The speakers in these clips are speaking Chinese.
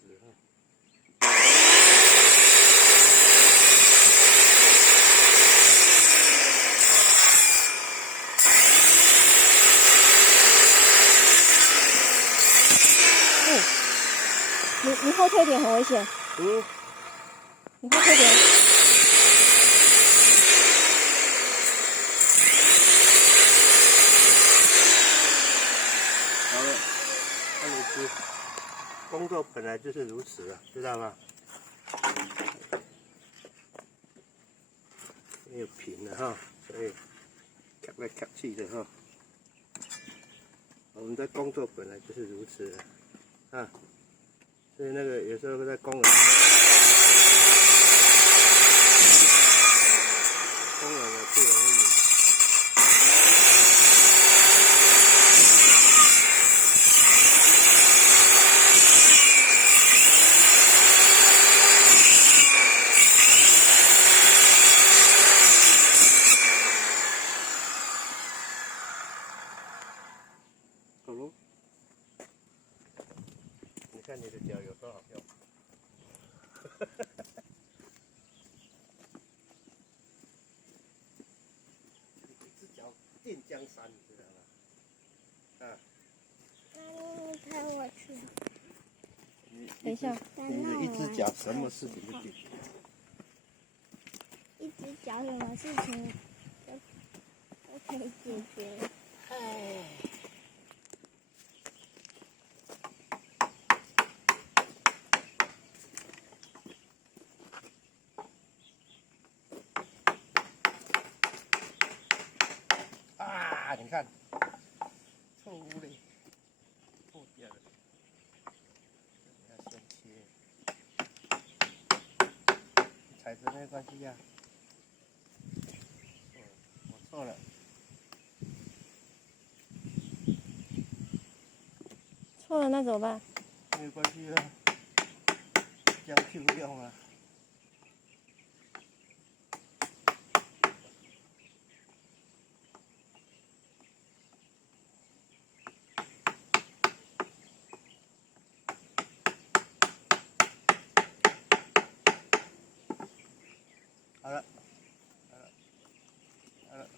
质哈。你后退点很危险。嗯。你后退点。好了，看你吃，工作本来就是如此啊，知道吗？没有平的哈，所以卡来卡去的哈。我们的工作本来就是如此的啊，所以那个有时候在工人也不容易。好喽，你看你的脚有多好用。一只脚垫江山，你知道吗？啊。你陪我去。等一下，你的一只脚什么事情都解决。一只脚什么事情都可以解决。哎。啊！你看，臭嘞，破掉了。要先切，踩着没关系呀。我错了。错了那怎么办？没关系啊，这样去不用啊。好了，好了，好了。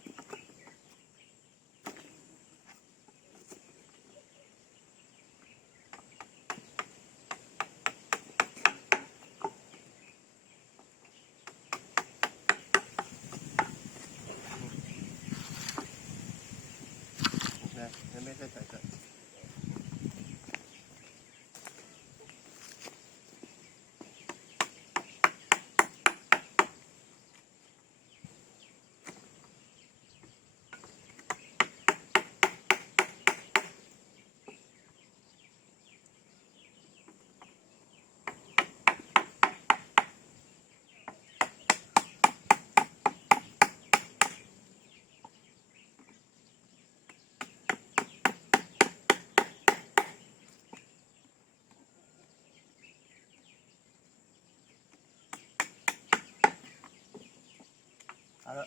来，前面再踩踩。好了。